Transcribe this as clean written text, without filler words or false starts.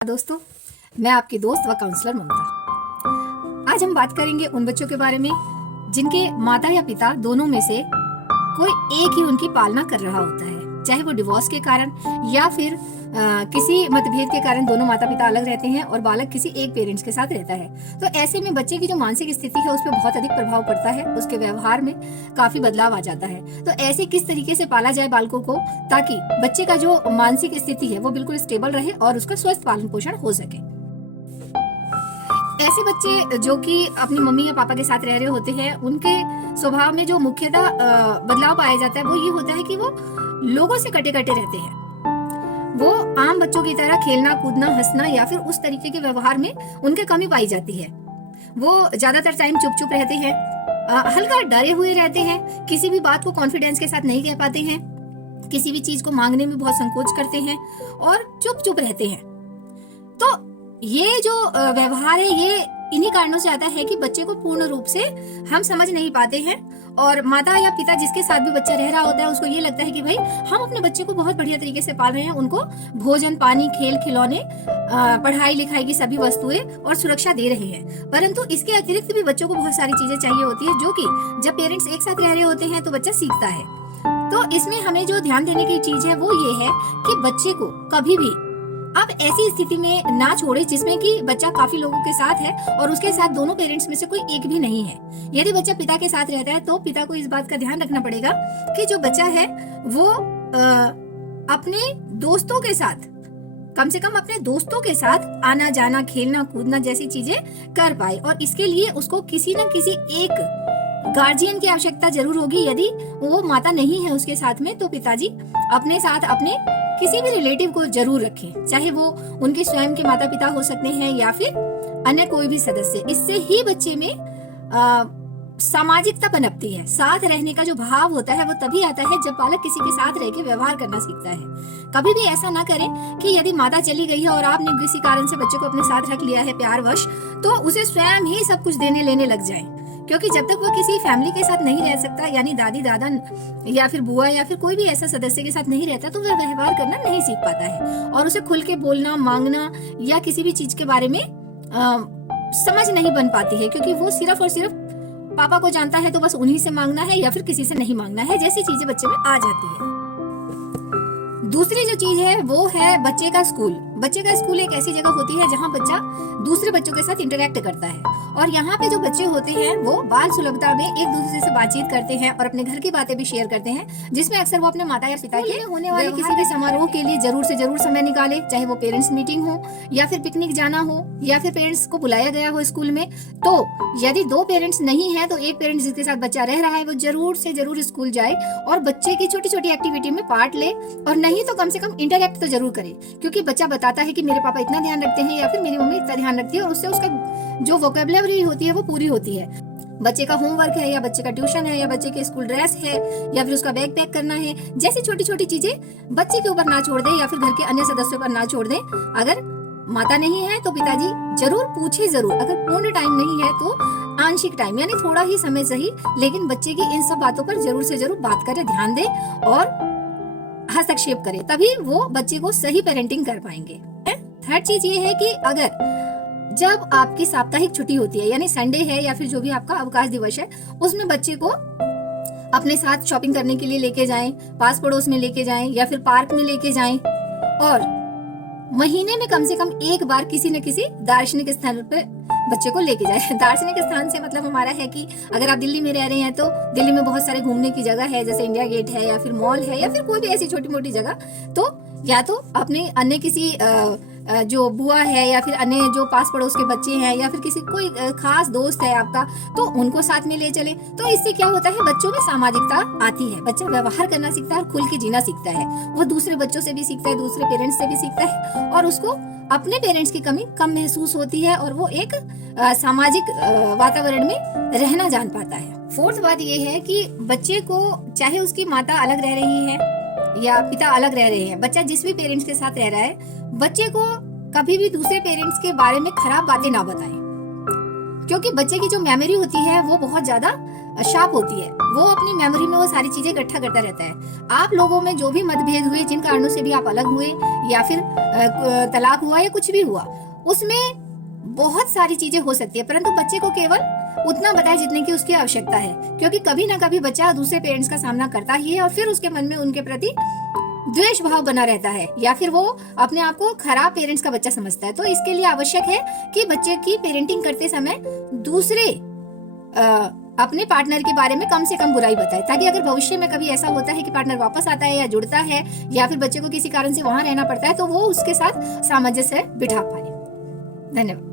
दोस्तों, मैं आपकी दोस्त व काउंसलर ममता। आज हम बात करेंगे उन बच्चों के बारे में जिनके माता या पिता दोनों में से कोई एक ही उनकी पालना कर रहा होता है, चाहे वो डिवोर्स के कारण या फिर किसी मतभेद के कारण दोनों माता पिता अलग रहते हैं और बालक किसी एक पेरेंट्स के साथ रहता है। तो ऐसे में बच्चे की जो मानसिक स्थिति है उस पर बहुत अधिक प्रभाव पड़ता है, उसके व्यवहार में काफी बदलाव आ जाता है। तो ऐसे किस तरीके से पाला जाए बालकों को ताकि बच्चे का जो मानसिक स्थिति है वो बिल्कुल स्टेबल रहे और उसका स्वस्थ पालन पोषण हो सके। ऐसे बच्चे जो कि अपनी मम्मी या पापा के साथ रह रहे होते हैं, उनके स्वभाव में जो मुख्यतः बदलाव पाया जाता है वो ये होता है कि वो लोगों से कटे कटे रहते हैं। वो आम बच्चों की तरह खेलना कूदना हंसना या फिर उस तरीके के व्यवहार में उनके कमी पाई जाती है। वो ज्यादातर टाइम चुप चुप रहते हैं, हल्का डरे हुए रहते हैं, किसी भी बात को कॉन्फिडेंस के साथ नहीं कह पाते हैं, किसी भी चीज को मांगने में बहुत संकोच करते हैं और चुप चुप रहते हैं। तो ये जो व्यवहार है ये इन्हीं कारणों से आता है कि बच्चे को पूर्ण रूप से हम समझ नहीं पाते हैं और माता या पिता जिसके साथ भी बच्चा रह रहा होता है उसको ये लगता है कि भाई हम अपने बच्चे को बहुत बढ़िया तरीके से पाल रहे हैं, उनको भोजन पानी खेल खिलौने पढ़ाई लिखाई की सभी वस्तुएं और सुरक्षा दे रहे हैं। परंतु इसके अतिरिक्त भी बच्चों को बहुत सारी चीजें चाहिए होती है जो कि जब पेरेंट्स एक साथ रह रहे होते हैं तो बच्चा सीखता है। तो इसमें हमें जो ध्यान देने की चीज है वो ये है कि बच्चे को कभी भी आप ऐसी स्थिति में ना छोड़े जिसमें कि बच्चा काफी लोगों के साथ है और उसके साथ दोनों पेरेंट्स में से कोई एक भी नहीं है। यदि बच्चा पिता के साथ रहता है तो पिता को इस बात का ध्यान रखना पड़ेगा कि जो बच्चा है वो अपने दोस्तों के साथ कम से कम अपने दोस्तों के साथ आना जाना खेलना कूदना जैसी चीजें कर पाए और इसके लिए उसको किसी न किसी एक गार्जियन की आवश्यकता जरूर होगी। यदि वो माता नहीं है उसके साथ में तो पिताजी अपने साथ अपने किसी भी रिलेटिव को जरूर रखें, चाहे वो उनके स्वयं के माता पिता हो सकते हैं या फिर अन्य कोई भी सदस्य। इससे ही बच्चे में सामाजिकता पनपती है। साथ रहने का जो भाव होता है वो तभी आता है जब बालक किसी के साथ रह के व्यवहार करना सीखता है। कभी भी ऐसा ना करें कि यदि माता चली गई है और आपने किसी कारण से बच्चे को अपने साथ रख लिया है प्यारवश, तो उसे स्वयं ही सब कुछ देने लेने लग जाए, क्योंकि जब तक वो किसी फैमिली के साथ नहीं रह सकता यानी दादी दादा या फिर बुआ या फिर कोई भी ऐसा सदस्य के साथ नहीं रहता तो वह व्यवहार करना नहीं सीख पाता है और उसे खुल के बोलना मांगना या किसी भी चीज के बारे में समझ नहीं बन पाती है, क्योंकि वो सिर्फ और सिर्फ पापा को जानता है तो बस उन्हीं से मांगना है या फिर किसी से नहीं मांगना है जैसी चीजें बच्चे में आ जाती है। दूसरी जो चीज है वो है बच्चे का स्कूल। बच्चे का स्कूल एक ऐसी जगह होती है जहाँ बच्चा दूसरे बच्चों के साथ इंटरेक्ट करता है और यहाँ पे जो बच्चे होते हैं वो बाल सुलभता में एक दूसरे से बातचीत करते हैं और अपने घर की बातें भी शेयर करते हैं, जिसमें अक्सर वो अपने माता या पिता के होने वाले किसी भी समारोह के लिए जरूर से जरूर समय निकाले, चाहे वो पेरेंट्स मीटिंग हो या फिर पिकनिक जाना हो या फिर पेरेंट्स को बुलाया गया हो स्कूल में। तो यदि दो पेरेंट्स नहीं है तो एक पेरेंट्स जिसके साथ बच्चा रह रहा है वो जरूर से जरूर स्कूल जाए और बच्चे की छोटी छोटी एक्टिविटी में पार्ट ले और नहीं तो कम से कम इंटरेक्ट तो जरूर करे, क्योंकि बच्चा बताता है कि मेरे पापा इतना ध्यान रखते हैं या फिर मेरी मम्मी इतना ध्यान रखती है और उससे उसका जो वोकैबुलरी होती है वो पूरी होती है। बच्चे का होमवर्क है या बच्चे का ट्यूशन है या बच्चे की स्कूल ड्रेस है या फिर उसका बैग पैक करना है, जैसी छोटी छोटी चीजें बच्चे के ऊपर ना छोड़ दें या फिर घर के अन्य सदस्यों पर ना छोड़ दें। अगर माता नहीं है तो पिताजी जरूर पूछे जरूर, अगर पूर्ण टाइम नहीं है तो आंशिक टाइम यानी थोड़ा ही समय सही, लेकिन बच्चे की इन सब बातों पर जरूर से जरूर बात करें, ध्यान दें और हस्तक्षेप करें, तभी वो बच्चे को सही पेरेंटिंग कर पाएंगे। थर्ड चीज ये है कि अगर जब आपकी साप्ताहिक छुट्टी होती है यानी संडे है या फिर जो भी आपका अवकाश दिवस है उसमें बच्चे को अपने साथ शॉपिंग करने के लिए लेके जाएं, पास पड़ोस में लेके जाएं या फिर पार्क में लेके जाएं और महीने में कम से कम एक बार किसी न किसी दार्शनिक स्थान पर बच्चे को लेके जाए। दार्शनिक स्थान से मतलब हमारा है कि अगर आप दिल्ली में रह रहे हैं तो दिल्ली में बहुत सारे घूमने की जगह है, जैसे इंडिया गेट है या फिर मॉल है या फिर कोई भी ऐसी छोटी मोटी जगह, तो या तो अपने अन्य किसी जो बुआ है या फिर अन्य जो पास पड़ोस के बच्चे हैं या फिर किसी कोई खास दोस्त है आपका तो उनको साथ में ले चले। तो इससे क्या होता है, बच्चों में सामाजिकता आती है, बच्चा व्यवहार करना सीखता है और खुल के जीना सीखता है। वो दूसरे बच्चों से भी सीखता है, दूसरे पेरेंट्स से भी सीखता है और उसको अपने पेरेंट्स की कमी कम महसूस होती है और वो एक सामाजिक वातावरण में रहना जान पाता है। फोर्थ बात ये है कि बच्चे को चाहे उसकी माता अलग रह रही है या पिता अलग रह रहे हैं, बच्चा जिस भी पेरेंट्स के साथ रह रहा है बच्चे को कभी भी दूसरे पेरेंट्स के बारे में खराब बातें ना बताएं, क्योंकि बच्चे की जो मेमोरी होती है वो बहुत ज्यादा शाप होती है, वो अपनी मेमोरी में वो सारी चीजें इकट्ठा करता रहता है। आप लोगों में जो भी मतभेद हुए, जिन कारणों से भी आप अलग हुए या फिर तलाक हुआ या कुछ भी हुआ, उसमें बहुत सारी चीजें हो सकती है, परंतु बच्चे को केवल उतना बताए जितने की उसकी आवश्यकता है, क्योंकि कभी ना कभी बच्चा दूसरे पेरेंट्स का सामना करता ही है और फिर उसके मन में उनके प्रति द्वेष भाव बना रहता है, या फिर वो अपने आप को खराब पेरेंट्स का बच्चा समझता है। तो इसके लिए आवश्यक है कि बच्चे की पेरेंटिंग करते समय दूसरे अपने पार्टनर के बारे में कम से कम बुराई बताए, ताकि अगर भविष्य में कभी ऐसा होता है कि पार्टनर वापस आता है या जुड़ता है या फिर बच्चे को किसी कारण से वहां रहना पड़ता है, तो वो उसके साथ सामंजस्य बिठा पाए। धन्यवाद।